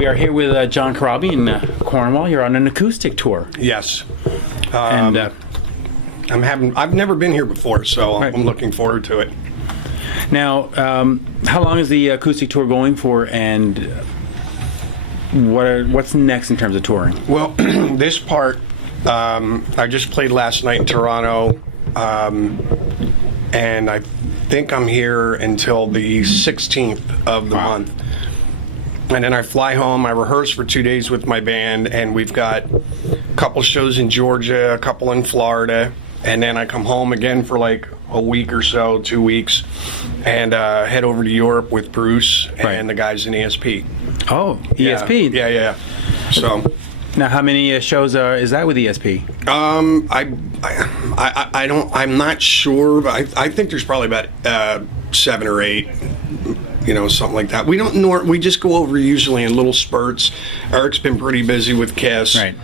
We are here with John Corabi in Cornwall. You're on an acoustic tour. Yes. And I've never been here before, so Right. I'm looking forward to it. now, how long is the acoustic tour going for, and what's next in terms of touring? Well, this part, I just played last night in Toronto, and I think I'm here until the 16th of the month. And then I fly home, I rehearse for 2 days with my band, and we've got a couple shows in Georgia, a couple in Florida, and then I come home again for like a week or so, 2 weeks, and head over to Europe with Bruce and the guys in ESP. Oh, ESP. Yeah. So Now, how many shows is that with ESP? I'm not sure, but I think there's probably about 7 or 8. Something like that. We just go over usually in little spurts. Eric's been pretty busy with Kiss. Right.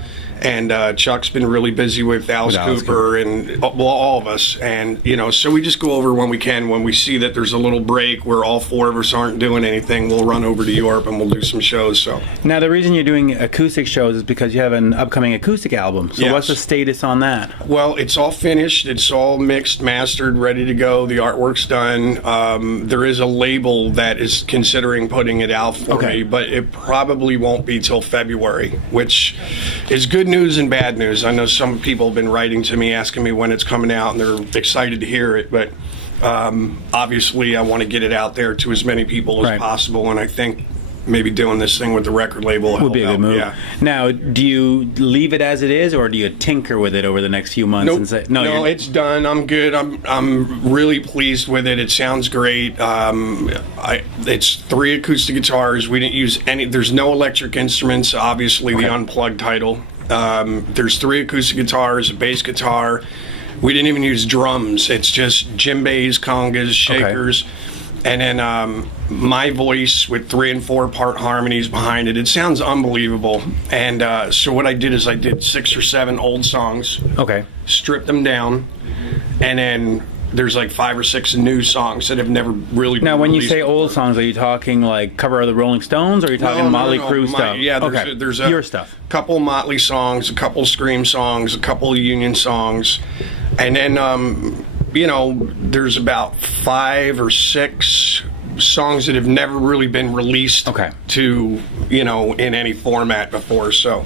And Chuck's been really busy with Alice Cooper and all of us. And, so we just go over when we can. When we see that there's a little break where all 4 of us aren't doing anything, we'll run over to Europe and we'll do some shows. So Now, the reason you're doing acoustic shows is because you have an upcoming acoustic album. So Yes. what's the status on that? Well, it's all finished. It's all mixed, mastered, ready to go. The artwork's done. There is a label that is considering putting it out for me, but it probably won't be till February, which is good news and bad news. I know some people have been writing to me asking me when it's coming out, and they're excited to hear it, but obviously I want to get it out there to as many people as possible, and I think maybe doing this thing with the record label Would be a good move. Yeah. Now, do you leave it as it is, or do you tinker with it over the next few months? Nope. And say, No, it's done. I'm good. I'm really pleased with it. It sounds great. It's 3 acoustic guitars. We didn't use any. There's no electric instruments. Obviously, the unplugged title. There's 3 acoustic guitars, a bass guitar. We didn't even use drums. It's just djembes, congas, shakers. And then my voice with 3 and 4 part harmonies behind it. It sounds unbelievable. And so what I did is I did 6 or 7 old songs. Okay. Stripped them down, and then there's like 5 or 6 new songs that have never really been Now, when you released say old songs, are you talking like cover of the Rolling Stones, or are you talking Motley Crue stuff? Yeah, there's your stuff. Couple Motley songs, a couple Scream songs, a couple Union songs, and then there's about 5 or 6 songs that have never really been released to in any format before. So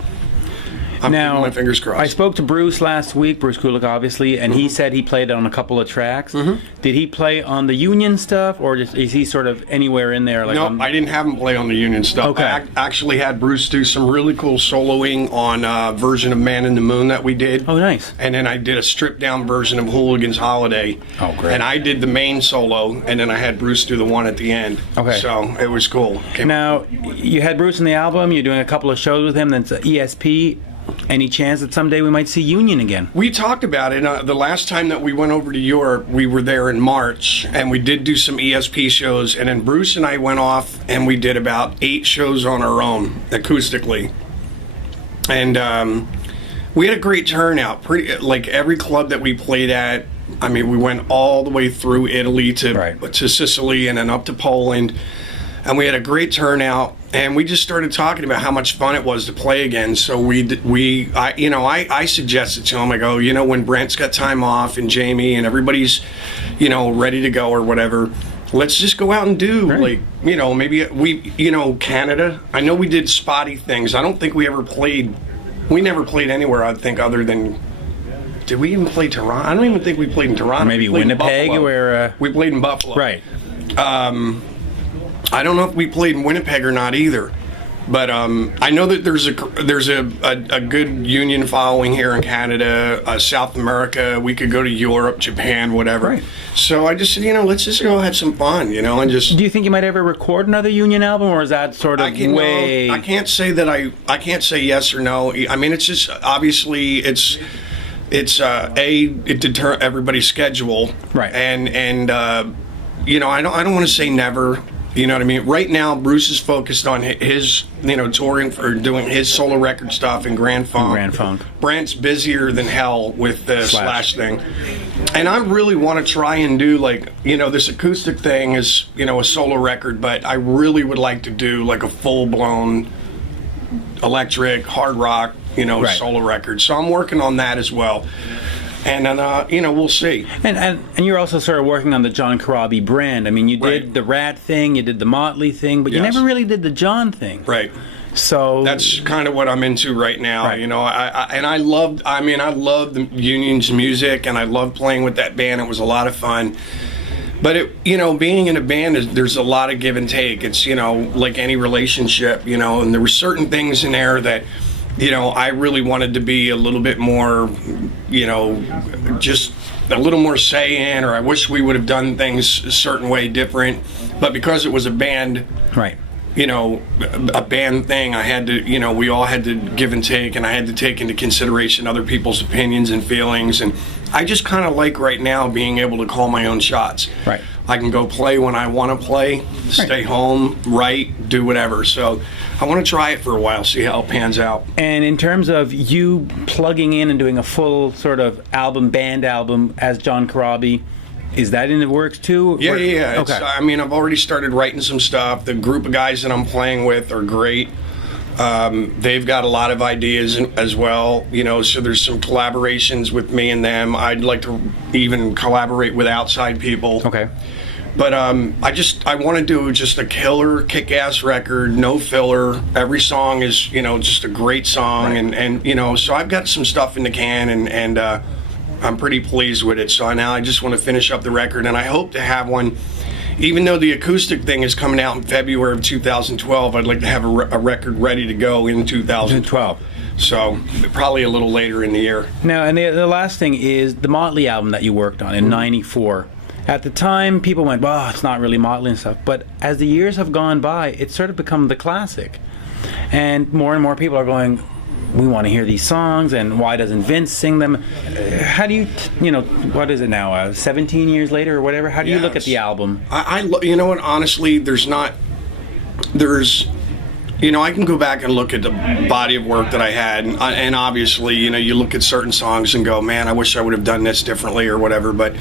I'm keeping my fingers crossed. I spoke to Bruce last week, Bruce Kulick, obviously, and he said he played on a couple of tracks. Did he play on the Union stuff, or is he sort of anywhere in there? Like No, I didn't have him play on the Union stuff. Okay. I actually had Bruce do some really cool soloing on a version of Man in the Moon that we did. Oh, nice. And then I did a stripped-down version of Hooligan's Holiday. Oh, great. And I did the main solo, and then I had Bruce do the one at the end. Okay. So it was cool. Now, you had Bruce on the album, you're doing a couple of shows with him, then it's ESP. Any chance that someday we might see Union again? We talked about it. The last time that we went over to Europe, we were there in March, and we did do some ESP shows, and then Bruce and I went off, and we did about 8 shows on our own, acoustically. And we had a great turnout. Like every club that we played at, I mean, we went all the way through Italy to Sicily and then up to Poland, and we had a great turnout. And we just started talking about how much fun it was to play again. So I suggested to him, I go, when Brent's got time off and Jamie and everybody's, ready to go or whatever, let's just go out and do maybe Canada. I know we did spotty things. I don't think we ever played. We never played anywhere, I think, other than. Did we even play Toronto? I don't even think we played in Toronto. Maybe Winnipeg, where we played in Buffalo. Right. I don't know if we played in Winnipeg or not either, but I know that there's a good Union following here in Canada, South America. We could go to Europe, Japan, whatever. Right. So I just said, let's just go have some fun, and just. Do you think you might ever record another Union album, or is that sort of I can't say that I can't say yes or no. I mean, it's just obviously it deter everybody's schedule, right? And I don't want to say never. You know what I mean? Right now, Bruce is focused on his, touring for doing his solo record stuff in Grand Funk. Brent's busier than hell with the Slash thing. And I really want to try and do, this acoustic thing is, a solo record, but I really would like to do, a full-blown, electric, hard rock, Right. solo record. So I'm working on that as well. And then, we'll see. And you're also sort of working on the John Corabi brand. I mean, you did Right. the Rat thing, you did the Motley thing, but you Yes. never really did the John thing. Right. So That's kind of what I'm into right now. Right. I loved the Union's music, and I loved playing with that band. It was a lot of fun. But being in a band there's a lot of give and take. It's like any relationship, and there were certain things in there that I really wanted to be a little bit more, just a little more say in, or I wish we would have done things a certain way different. But because it was a band, right. a band thing, I had to, we all had to give and take, and I had to take into consideration other people's opinions and feelings. And I just kind of like right now being able to call my own shots. Right. I can go play when I want to play, stay home, write, do whatever. So I want to try it for a while, see how it pans out. And in terms of you plugging in and doing a full sort of band album as John Corabi, is that in the works too? Yeah. Okay. I've already started writing some stuff. The group of guys that I'm playing with are great. They've got a lot of ideas as well, so there's some collaborations with me and them. I'd like to even collaborate with outside people. Okay. But I want to do just a killer, kick-ass record, no filler. Every song is, just a great song. Right. And so I've got some stuff in the can, and I'm pretty pleased with it. So now I just want to finish up the record, and I hope to have one. Even though the acoustic thing is coming out in February of 2012, I'd like to have a record ready to go in 2012. So probably a little later in the year. Now, and the last thing is the Motley album that you worked on in '94. At the time, people went, well, it's not really Motley and stuff. But as the years have gone by, it's sort of become the classic. And more people are going, we want to hear these songs, and why doesn't Vince sing them? How do you, what is it now, 17 years later or whatever? How do you look at the album? I what, honestly, I can go back and look at the body of work that I had, and obviously, you look at certain songs and go, man, I wish I would have done this differently or whatever, but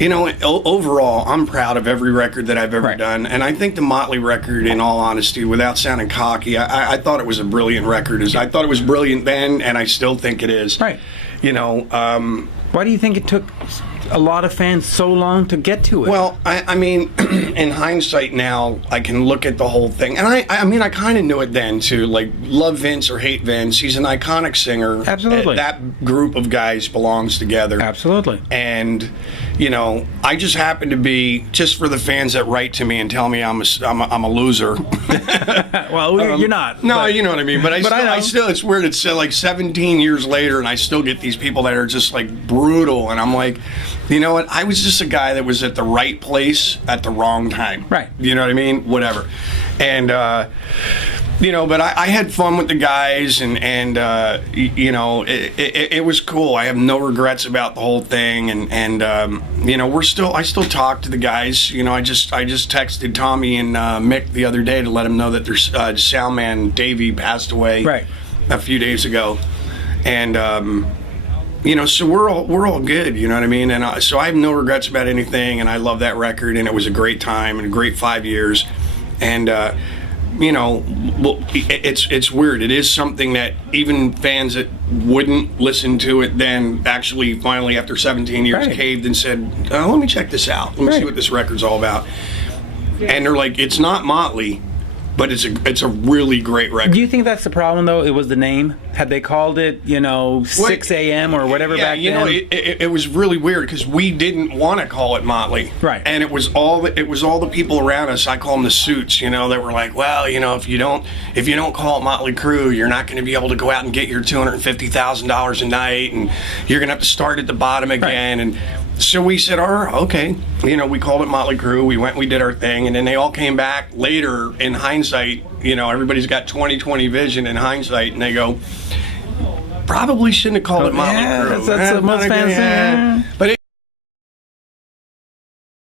overall, I'm proud of every record that I've ever done, and I think the Motley record, in all honesty, without sounding cocky, I thought it was a brilliant record. I thought it was brilliant then, and I still think it is. Right. Why do you think it took a lot of fans so long to get to it? Well, I mean, in hindsight now, I can look at the whole thing, and I kind of knew it then too. Like, love Vince or hate Vince, he's an iconic singer. Absolutely. That group of guys belongs together. Absolutely. And I just happen to be, just for the fans that write to me and tell me I'm a loser. Well, you're not. No, but, you know what I mean. But I still, it's weird. It's like 17 years later, and I still get these people that are just like brutal, and I'm like, you know what? I was just a guy that was at the right place at the wrong time. Right. You know what I mean? Whatever. And but I had fun with the guys, and it was cool. I have no regrets about the whole thing, and I still talk to the guys. I just texted Tommy and Mick the other day to let them know that their sound man Davey passed away a few days ago, and so we're all good. You know what I mean? And so I have no regrets about anything, and I love that record, and it was a great time and a great 5 years, and. It's weird. It is something that even fans that wouldn't listen to it then actually finally after 17 years caved and said, let me check this out. Let me see what this record's all about. And they're like, it's not Motley, but it's a really great record. Do you think that's the problem, though? It was the name? Had they called it, 6 a.m. or whatever back then? It was really weird because we didn't want to call it Motley. Right. And it was all the people around us. I call them the suits, that were like, well, if you don't call it Motley Crue, you're not going to be able to go out and get your $250,000 a night, and you're going to have to start at the bottom again. And so we said, okay. We called it Motley Crue. We went, we did our thing, and then they all came back later in hindsight. Everybody's got 20/20 vision in hindsight, and they go, probably shouldn't have called it Motley Crue. That's what most fans say. But